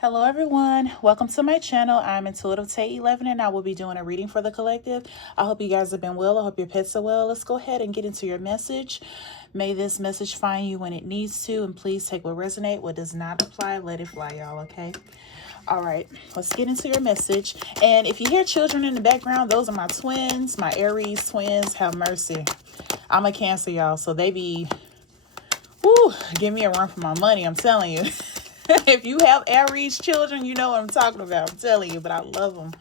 Hello everyone, welcome to my channel. I'm Intuitive Tay 11 and I will be doing a reading for the collective. I hope you guys have been well. I hope your pets are well. Let's go ahead and get into your message. May this message find you when it needs to, and please take what resonates, what does not apply, let it fly, y'all, okay? All right, let's get into your message. And if you hear children in the background, those are my twins, my Aries twins. Have mercy. I'm a Cancer, y'all, so they be, whoo, give me a run for my money, I'm telling you. If you have Aries children, you know what I'm talking about. I'm telling you, but I love them.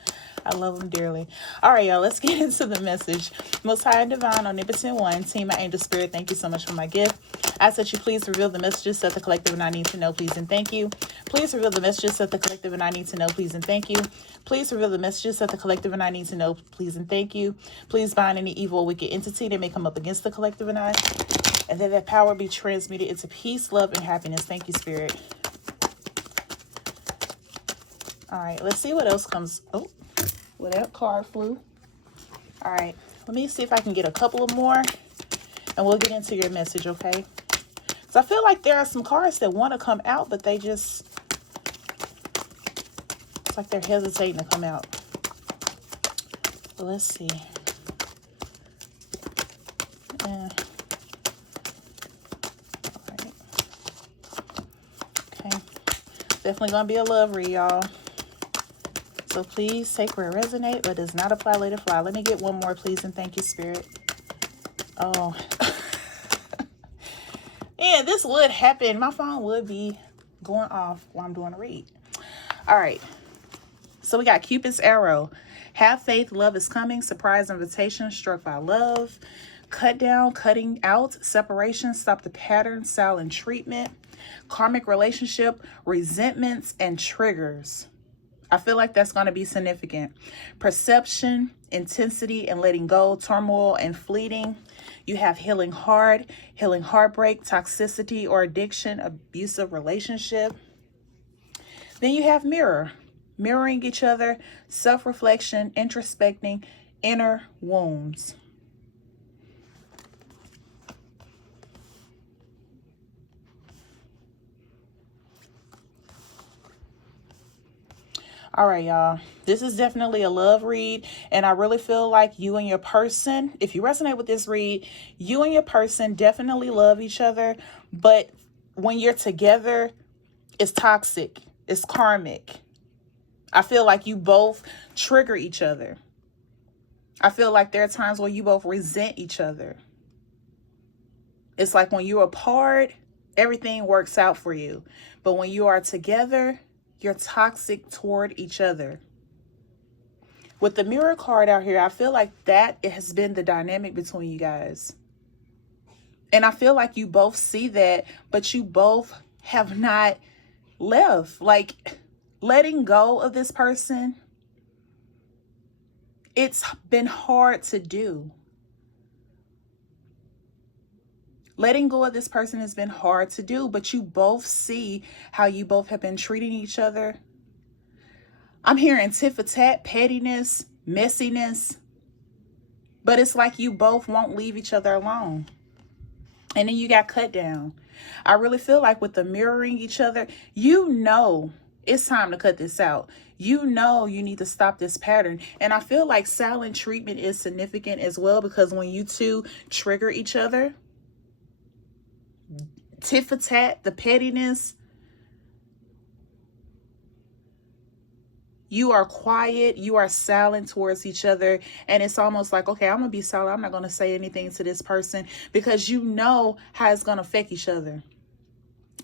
I love them dearly. All right, y'all, let's get into the message. Most High and Divine, Omnipotent One, Team, my angel spirit, thank you so much for my gift. I ask that you please reveal the messages that the collective and I need to know, please, and thank you. Please reveal the messages that the collective and I need to know, please, and thank you. Please reveal the messages that the collective and I need to know, please, and thank you. Please bind any evil, wicked entity that may come up against the collective and I, and that power be transmuted into peace, love, and happiness. Thank you, Spirit. All right, let's see what else comes. Oh, well, that card flew. All right, let me see if I can get a couple of more, and we'll get into your message, okay? So I feel like there are some cards that want to come out, but they just, it's like they're hesitating to come out. But let's see. All right. Okay. Definitely going to be a love read, y'all. So please take where it resonates, but does not apply, let it fly. Let me get one more, please, and thank you, Spirit. Oh. Yeah, this would happen. My phone would be going off while I'm doing a read. All right. So we got Cupid's arrow. Have faith, love is coming. Surprise invitation, struck by love. Cut down, cutting out. Separation, stop the pattern, silent treatment. Karmic relationship, resentments, and triggers. I feel like that's going to be significant. Perception, intensity, and letting go, turmoil, and fleeting. You have healing heart, healing heartbreak, toxicity or addiction, abusive relationship. Then you have mirror, mirroring each other, self-reflection, introspecting, inner wounds. All right, y'all. This is definitely a love read, and I really feel like you and your person, if you resonate with this read, you and your person definitely love each other, but when you're together, it's toxic, it's karmic. I feel like you both trigger each other. I feel like there are times where you both resent each other. It's like when you're apart, everything works out for you, but when you are together, you're toxic toward each other. With the mirror card out here, I feel like that has been the dynamic between you guys. And I feel like you both see that, but you both have not left. Like, letting go of this person, it's been hard to do. Letting go of this person has been hard to do, but you both see how you both have been treating each other. I'm hearing tit for tat, pettiness, messiness, but it's like you both won't leave each other alone. And then you got cut down. I really feel like with the mirroring each other, you know it's time to cut this out. You know you need to stop this pattern. And I feel like silent treatment is significant as well, because when you two trigger each other, tit for tat, the pettiness, you are quiet, you are silent towards each other, and it's almost like, okay, I'm gonna be silent, I'm not gonna say anything to this person, because you know how it's gonna affect each other.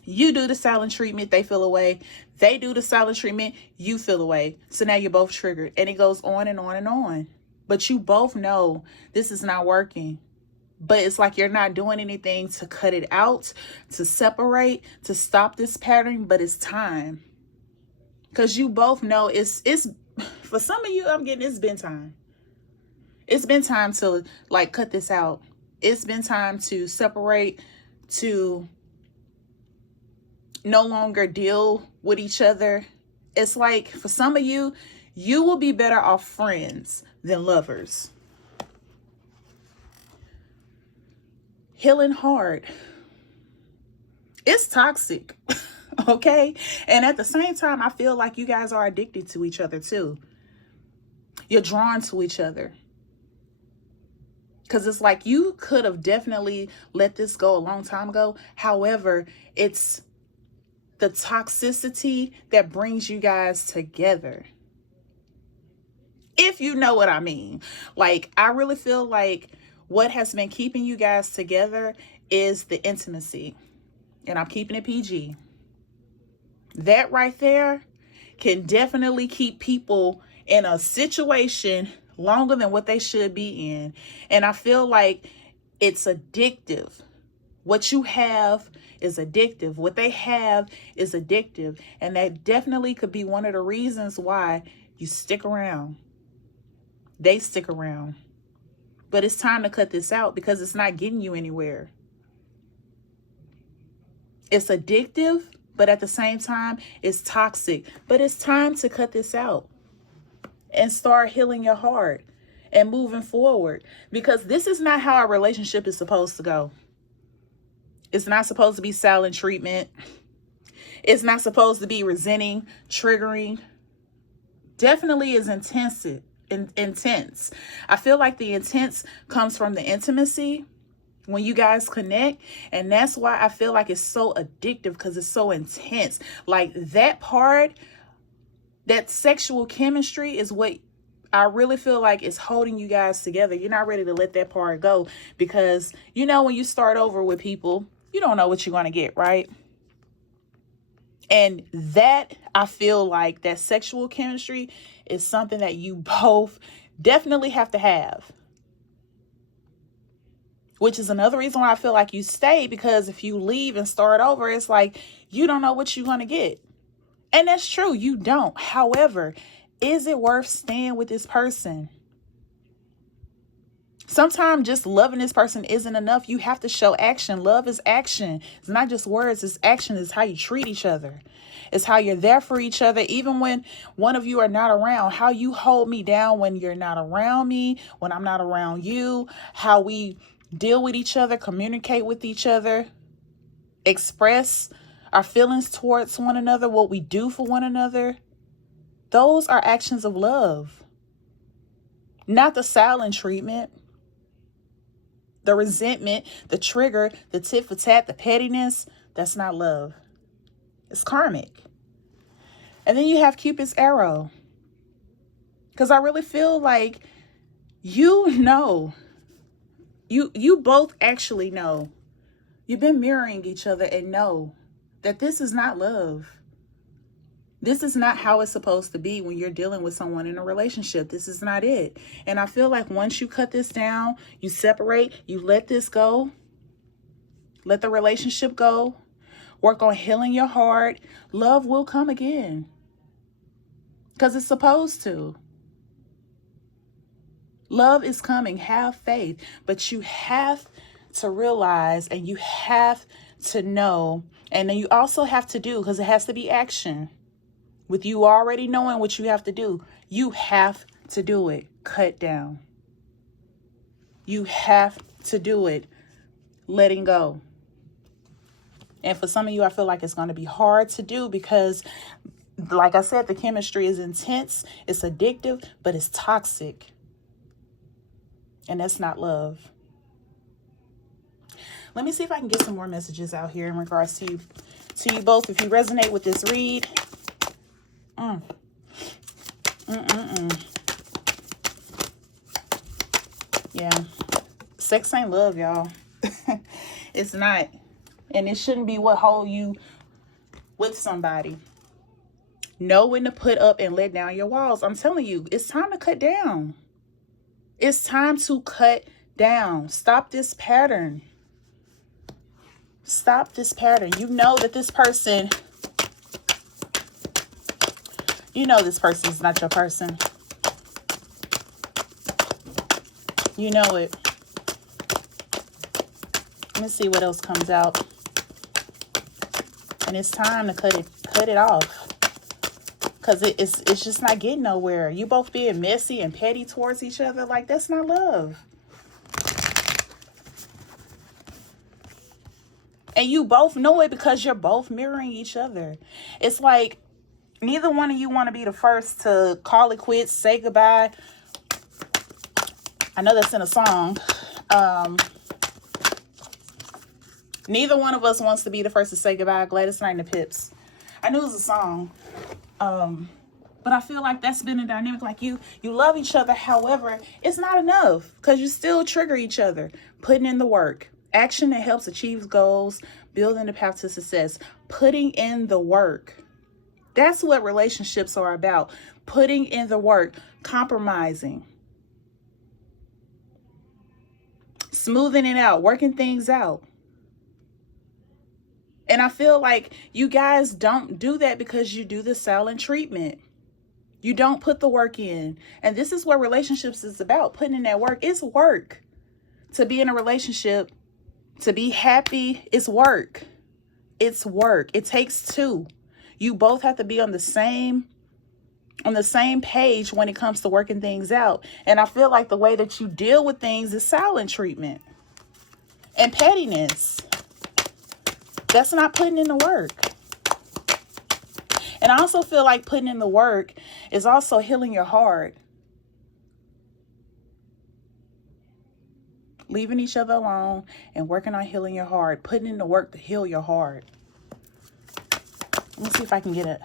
You do the silent treatment, they feel away. They do the silent treatment, you feel away. So now you're both triggered, and it goes on and on and on. But you both know this is not working. But it's like you're not doing anything to cut it out, to separate, to stop this pattern, but it's time. Because you both know it's for some of you, I'm getting, it's been time. It's been time to like cut this out. It's been time to separate, to no longer deal with each other. It's like for some of you, you will be better off friends than lovers. Healing heart. It's toxic. Okay? And at the same time, I feel like you guys are addicted to each other too. You're drawn to each other. Because it's like you could have definitely let this go a long time ago. However, it's the toxicity that brings you guys together. If you know what I mean. Like, I really feel like what has been keeping you guys together is the intimacy. And I'm keeping it PG. That right there can definitely keep people in a situation longer than what they should be in. And I feel like it's addictive. What you have is addictive. What they have is addictive. And that definitely could be one of the reasons why you stick around. They stick around. But it's time to cut this out because it's not getting you anywhere. It's addictive, but at the same time, it's toxic. But it's time to cut this out and start healing your heart and moving forward, because this is not how a relationship is supposed to go. It's not supposed to be silent treatment. It's not supposed to be resenting, triggering. Definitely is intense. I feel like the intense comes from the intimacy when you guys connect. And that's why I feel like it's so addictive, because it's so intense. Like that part, that sexual chemistry is what I really feel like is holding you guys together. You're not ready to let that part go because, you know, when you start over with people, you don't know what you're going to get, right? And that, I feel like that sexual chemistry is something that you both definitely have to have. Which is another reason why I feel like you stay, because if you leave and start over, it's like you don't know what you're going to get. And that's true, you don't. However, is it worth staying with this person? Sometimes just loving this person isn't enough. You have to show action. Love is action. It's not just words, it's action. It's how you treat each other. It's how you're there for each other, even when one of you are not around. How you hold me down when you're not around me, when I'm not around you. How we deal with each other, communicate with each other, express our feelings towards one another, what we do for one another. Those are actions of love. Not the silent treatment, the resentment, the trigger, the tit for tat, the pettiness. That's not love. It's karmic. And then you have Cupid's arrow. Because I really feel like you know. You both actually know. You've been mirroring each other and know that this is not love. This is not how it's supposed to be when you're dealing with someone in a relationship. This is not it. And I feel like once you cut this down, you separate, you let this go, let the relationship go, work on healing your heart, love will come again. Because it's supposed to. Love is coming. Have faith. But you have to realize, and you have to know, and then you also have to do, because it has to be action. With you already knowing what you have to do, you have to do it. Cut down. You have to do it. Letting go. And for some of you, I feel like it's going to be hard to do because, like I said, the chemistry is intense, it's addictive, but it's toxic. And that's not love. Let me see if I can get some more messages out here in regards to you both. If you resonate with this read. Yeah. Sex ain't love, y'all. It's not. And it shouldn't be what hold you with somebody. Know when to put up and let down your walls. I'm telling you, it's time to cut down. It's time to cut down. Stop this pattern. Stop this pattern. You know that this person, this person is not your person. You know it. Let me see what else comes out. And it's time to cut it off. Because it's just not getting nowhere. You both being messy and petty towards each other. Like, that's not love. And you both know it because you're both mirroring each other. It's like neither one of you want to be the first to call it quits, say goodbye. I know that's in a song. Neither one of us wants to be the first to say goodbye. Gladys Knight and the Pips. I knew it was a song. But I feel like that's been a dynamic. Like you love each other. However, it's not enough because you still trigger each other. Putting in the work. Action that helps achieve goals. Building the path to success. Putting in the work. That's what relationships are about. Putting in the work. Compromising. Smoothing it out. Working things out. And I feel like you guys don't do that because you do the silent treatment. You don't put the work in. And this is what relationships is about. Putting in that work. It's work. To be in a relationship, to be happy, it's work. It's work. It takes two. You both have to be on the same page when it comes to working things out. And I feel like the way that you deal with things is silent treatment and pettiness. That's not putting in the work. And I also feel like putting in the work is also healing your heart. Leaving each other alone and working on healing your heart. Putting in the work to heal your heart. Let me see if I can get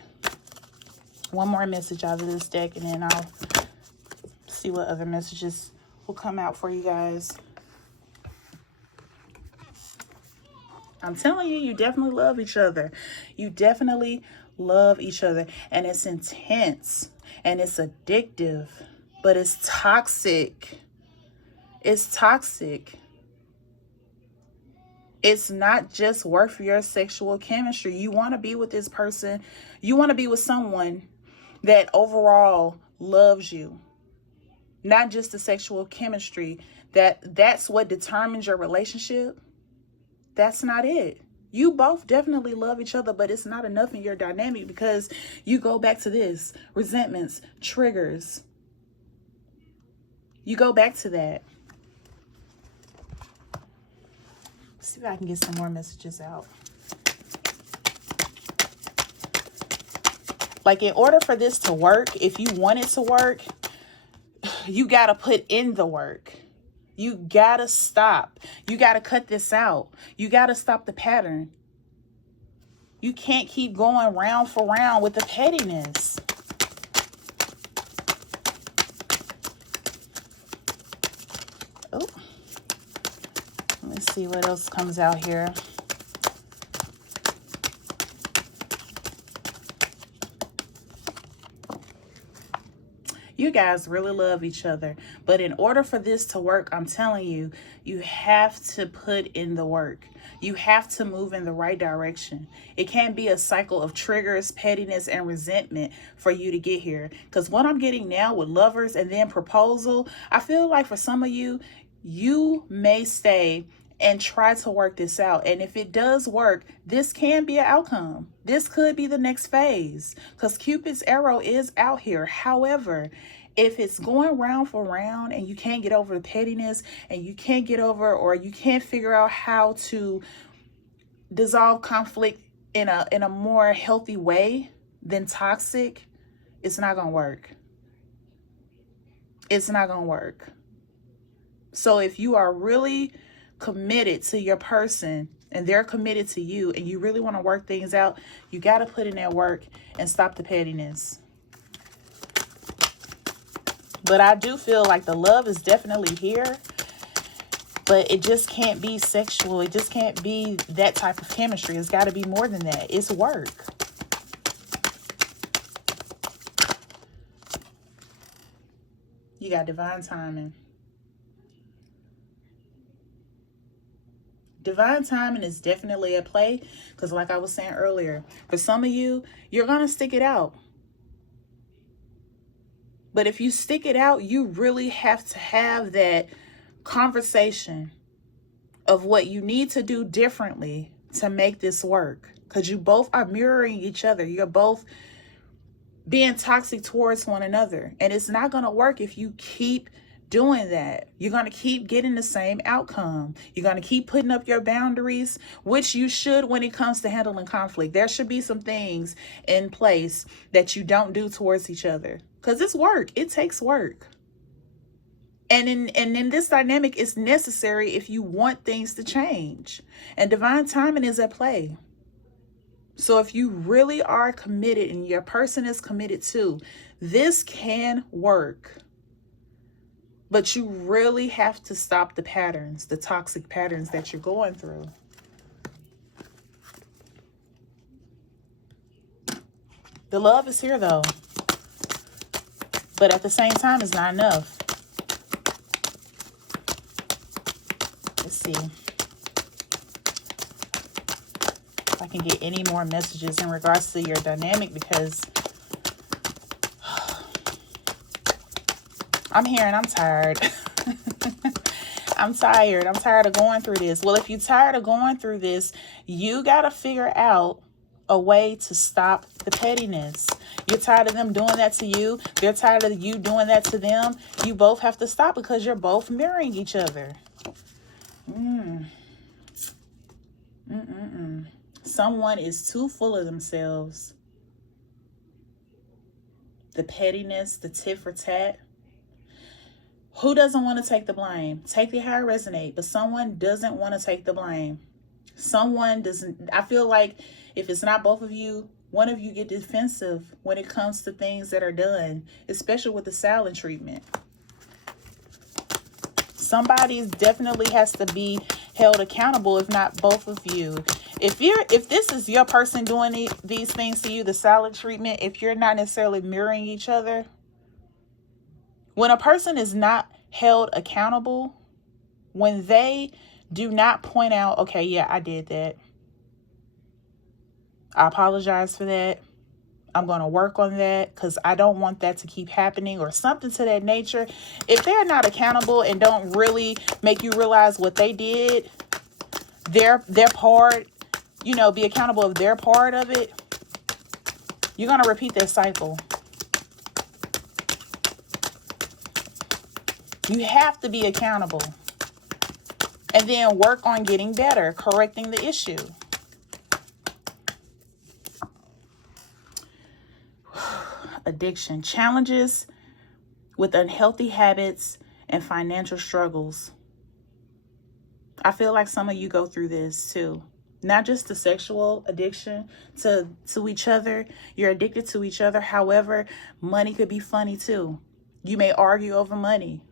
one more message out of this deck, and then I'll see what other messages will come out for you guys. I'm telling you, you definitely love each other. You definitely love each other. And it's intense. And it's addictive. But it's toxic. It's toxic. It's not just worth your sexual chemistry. You want to be with this person. You want to be with someone that overall loves you. Not just the sexual chemistry. That's what determines your relationship. That's not it. You both definitely love each other, but it's not enough in your dynamic because you go back to this. Resentments, triggers. You go back to that. Let's see if I can get some more messages out. Like, in order for this to work, if you want it to work, you got to put in the work. You got to stop. You got to cut this out. You got to stop the pattern. You can't keep going round for round with the pettiness. Oh, let me see what else comes out here. You guys really love each other. But in order for this to work, I'm telling you, you have to put in the work. You have to move in the right direction. It can't be a cycle of triggers, pettiness, and resentment for you to get here. Because what I'm getting now with lovers and then proposal, I feel like for some of you, you may stay and try to work this out. And if it does work, this can be an outcome. This could be the next phase because Cupid's arrow is out here. However, if it's going round for round and you can't get over the pettiness and you can't get over, or you can't figure out how to dissolve conflict in a more healthy way than toxic, it's not going to work. It's not going to work. So if you are really committed to your person and they're committed to you and you really want to work things out, you got to put in that work and stop the pettiness. But I do feel like the love is definitely here, but it just can't be sexual. It just can't be that type of chemistry. It's got to be more than that. It's work. You got divine timing. Divine timing is definitely at play because, like I was saying earlier, for some of you, you're going to stick it out. But if you stick it out, you really have to have that conversation of what you need to do differently to make this work. Because you both are mirroring each other. You're both being toxic towards one another. And it's not going to work if you keep doing that. You're going to keep getting the same outcome. You're going to keep putting up your boundaries, which you should when it comes to handling conflict. There should be some things in place that you don't do towards each other, because it's work. It takes work. And in this dynamic, it's necessary if you want things to change. And divine timing is at play. So if you really are committed and your person is committed too, this can work. But you really have to stop the patterns, the toxic patterns that you're going through. The love is here though. But at the same time, it's not enough. Let's see if I can get any more messages in regards to your dynamic, because I'm hearing I'm tired. I'm tired. I'm tired of going through this. Well, if you're tired of going through this, you got to figure out a way to stop the pettiness. You're tired of them doing that to you. They're tired of you doing that to them. You both have to stop, because you're both mirroring each other. Someone is too full of themselves. The pettiness, the tit for tat. Who doesn't want to take the blame? Take it how it resonates, but someone doesn't want to take the blame. Someone doesn't. I feel like if it's not both of you, one of you get defensive when it comes to things that are done, especially with the silent treatment. Somebody definitely has to be held accountable, if not both of you. If this is your person doing these things to you, the silent treatment, if you're not necessarily mirroring each other, when a person is not held accountable, when they do not point out, okay, yeah, I did that. I apologize for that. I'm going to work on that because I don't want that to keep happening, or something to that nature. If they're not accountable and don't really make you realize what they did, their part, be accountable of their part of it, you're going to repeat that cycle. You have to be accountable and then work on getting better, correcting the issue. Addiction, challenges with unhealthy habits and financial struggles. I feel like some of you go through this too. Not just the sexual addiction to each other. You're addicted to each other. However, money could be funny too. You may argue over money.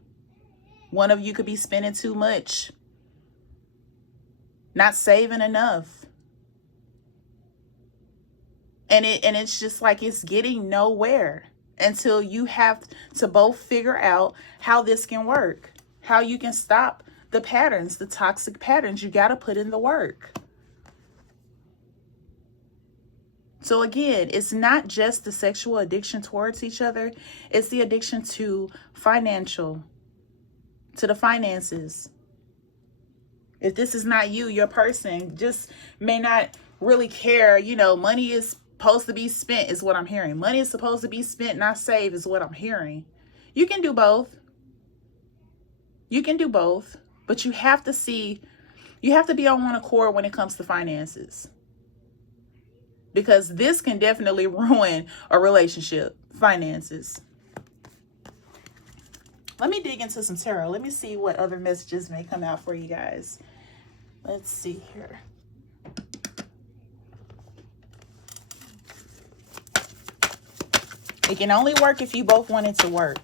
One of you could be spending too much, not saving enough. And it's just like it's getting nowhere until you have to both figure out how this can work, how you can stop the patterns, the toxic patterns. You got to put in the work. So again, it's not just the sexual addiction towards each other. It's the addiction to the finances. If this is not you, your person just may not really care. Money is supposed to be spent is what I'm hearing. Money is supposed to be spent, not saved, is what I'm hearing. You can do both. You can do both, but you have to be on one accord when it comes to finances. Because this can definitely ruin a relationship, finances. Let me dig into some tarot. Let me see what other messages may come out for you guys. Let's see here. It can only work if you both want it to work.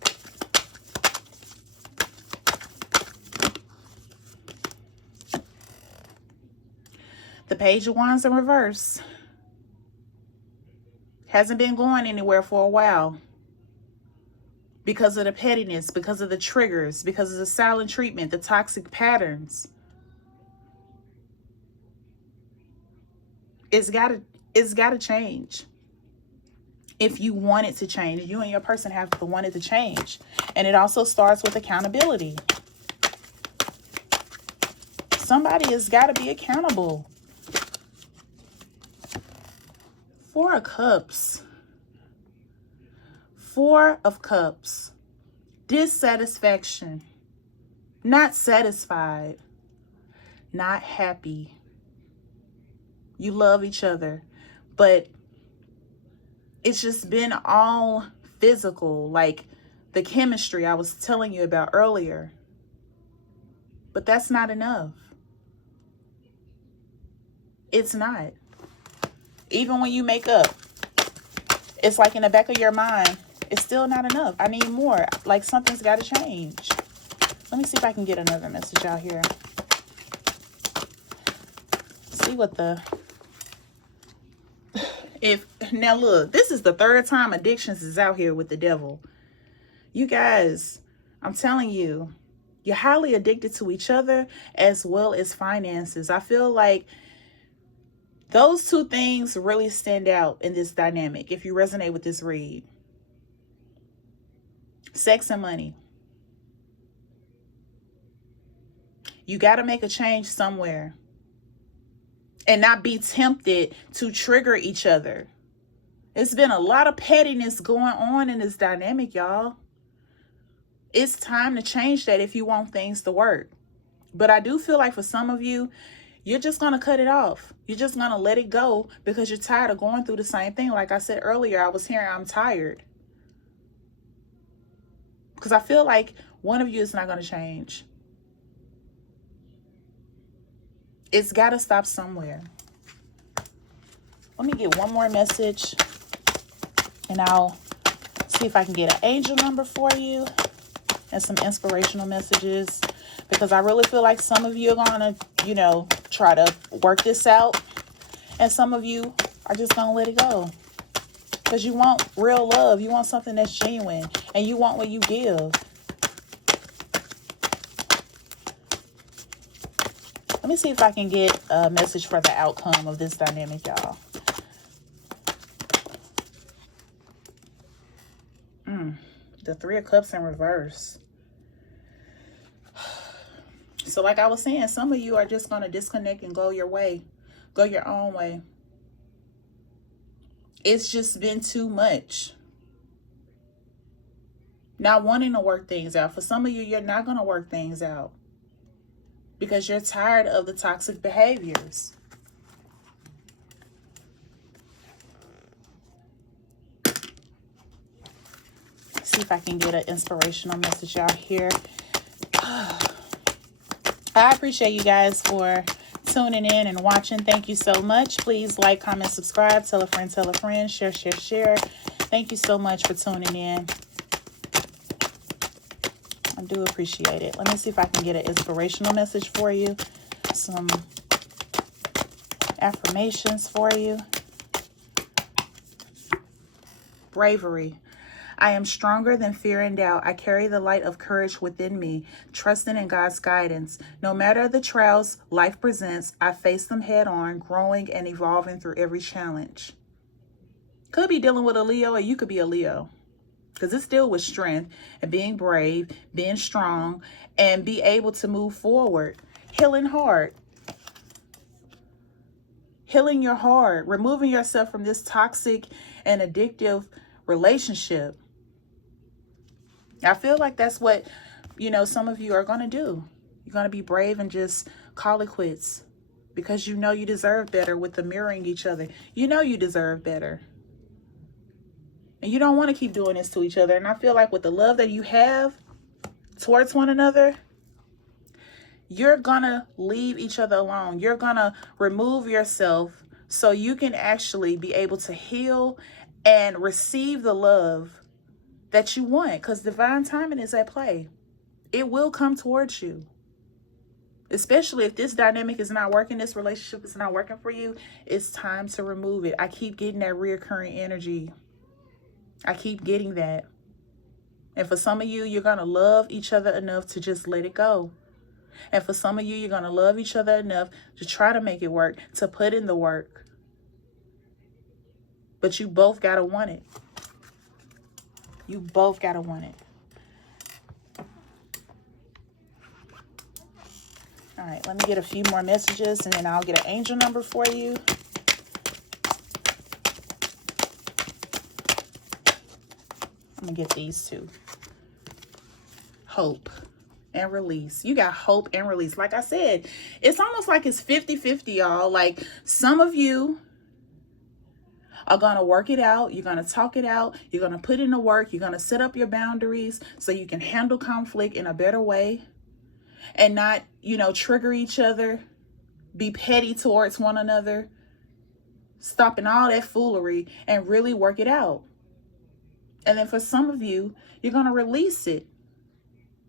The Page of Wands in reverse. Hasn't been going anywhere for a while. Because of the pettiness, because of the triggers, because of the silent treatment, the toxic patterns. It's gotta change. If you want it to change, you and your person have to want it to change. And it also starts with accountability. Somebody has got to be accountable. Four of Cups. Four of Cups. Dissatisfaction. not satisfied, not happy. You love each other, but it's just been all physical, like the chemistry I was telling you about earlier. But that's not enough. It's not. Even when you make up, it's like in the back of your mind, it's still not enough. I need more. Like something's got to change. Let me see if I can get another message out here. See what now look, this is the third time addictions is out here with the devil. You guys, I'm telling you, you're highly addicted to each other as well as finances. I feel like those two things really stand out in this dynamic if you resonate with this read. Sex and money. You got to make a change somewhere and not be tempted to trigger each other. It's been a lot of pettiness going on in this dynamic, y'all. It's time to change that if you want things to work. But I do feel like for some of you, you're just going to cut it off. You're just going to let it go because you're tired of going through the same thing. Like I said earlier, I was hearing I'm tired. Because I feel like one of you is not going to change. It's got to stop somewhere. Let me get one more message and I'll see if I can get an angel number for you and some inspirational messages, because I really feel like some of you are going to, try to work this out, and some of you are just going to let it go because you want real love. You want something that's genuine, and you want what you give. Let me see if I can get a message for the outcome of this dynamic, y'all. The Three of Cups in reverse. So like I was saying, some of you are just going to disconnect and go your way. Go your own way. It's just been too much. Not wanting to work things out. For some of you, you're not going to work things out because you're tired of the toxic behaviors. See if I can get an inspirational message out here. I appreciate you guys for tuning in and watching. Thank you so much. Please like, comment, subscribe, tell a friend, share, share, share. Thank you so much for tuning in. I do appreciate it. Let me see if I can get an inspirational message for you. Some affirmations for you. Bravery. I am stronger than fear and doubt. I carry the light of courage within me, trusting in God's guidance. No matter the trials life presents, I face them head on, growing and evolving through every challenge. Could be dealing with a Leo, or you could be a Leo. Because it's still with strength and being brave, being strong, and be able to move forward. Healing heart. Healing your heart. Removing yourself from this toxic and addictive relationship. I feel like that's what, some of you are going to do. You're going to be brave and just call it quits because you know you deserve better with the mirroring each other. You know you deserve better. And you don't want to keep doing this to each other. And I feel like with the love that you have towards one another, you're going to leave each other alone. You're going to remove yourself so you can actually be able to heal and receive the love that you want, because divine timing is at play. It will come towards you. Especially if this dynamic is not working, this relationship is not working for you, it's time to remove it. I keep getting that reoccurring energy. I keep getting that. And for some of you, you're going to love each other enough to just let it go. And for some of you, you're going to love each other enough to try to make it work, to put in the work. But you both got to want it. You both got to want it. All right, let me get a few more messages and then I'll get an angel number for you. I'm going to get these two. Hope. and release. You got hope and release. Like I said, it's almost like it's 50-50, y'all. Like, some of you are going to work it out. You're going to talk it out. You're going to put in the work. You're going to set up your boundaries so you can handle conflict in a better way and not, trigger each other, be petty towards one another, stopping all that foolery and really work it out. And then for some of you, you're going to release it.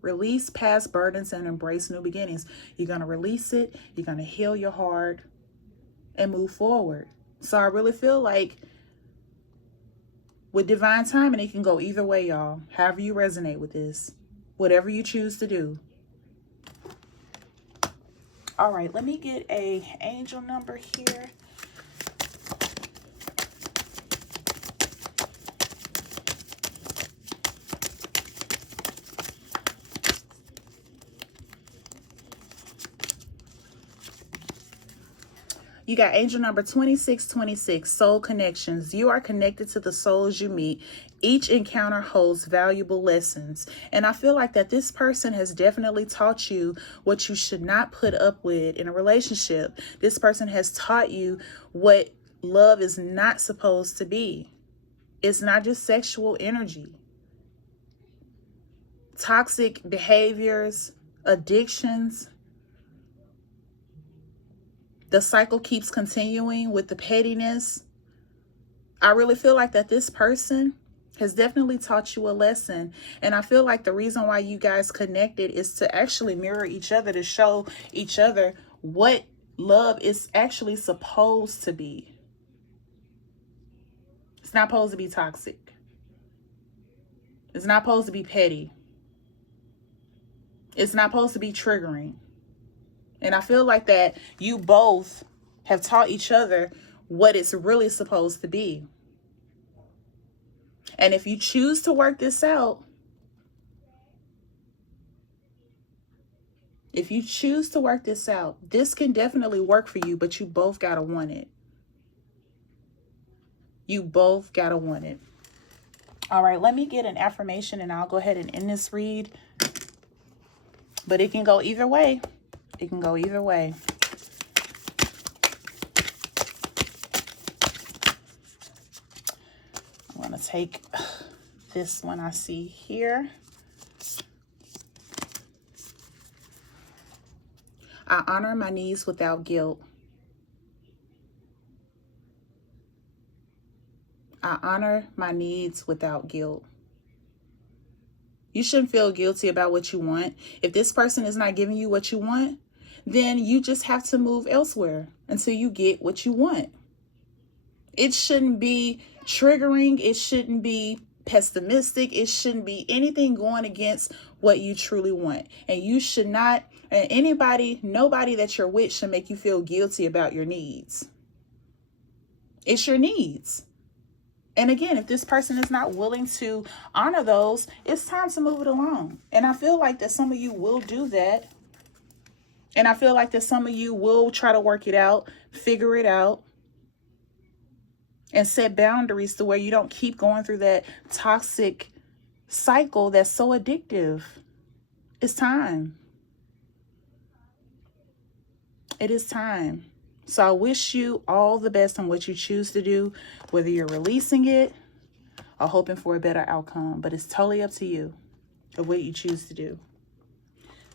Release past burdens and embrace new beginnings. You're going to release it. You're going to heal your heart and move forward. So I really feel like with divine timing, it can go either way, y'all. However you resonate with this, whatever you choose to do. All right, let me get a angel number here. You got angel number 2626, soul connections. You are connected to the souls you meet. Each encounter holds valuable lessons. And I feel like that this person has definitely taught you what you should not put up with in a relationship. This person has taught you what love is not supposed to be. It's not just sexual energy. Toxic behaviors, addictions. The cycle keeps continuing with the pettiness. I really feel like that this person has definitely taught you a lesson. And I feel like the reason why you guys connected is to actually mirror each other, to show each other what love is actually supposed to be. It's not supposed to be toxic. It's not supposed to be petty. It's not supposed to be triggering. And I feel like that you both have taught each other what it's really supposed to be. And if you choose to work this out, this can definitely work for you, but you both got to want it. You both got to want it. All right, let me get an affirmation and I'll go ahead and end this read. But it can go either way. It can go either way. I'm going to take this one I see here. I honor my needs without guilt. I honor my needs without guilt. You shouldn't feel guilty about what you want. If this person is not giving you what you want, then you just have to move elsewhere until you get what you want. It shouldn't be triggering. It shouldn't be pessimistic. It shouldn't be anything going against what you truly want. And you should not, and nobody that you're with should make you feel guilty about your needs. It's your needs. And again, if this person is not willing to honor those, it's time to move it along. And I feel like that some of you will do that. And I feel like that some of you will try to work it out, figure it out, and set boundaries to where you don't keep going through that toxic cycle that's so addictive. It's time. It is time. So I wish you all the best on what you choose to do, whether you're releasing it or hoping for a better outcome. But it's totally up to you of what you choose to do.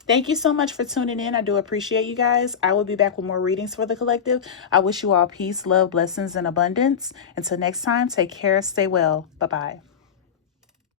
Thank you so much for tuning in. I do appreciate you guys. I will be back with more readings for the collective. I wish you all peace, love, blessings, and abundance. Until next time, take care. Stay well. Bye-bye.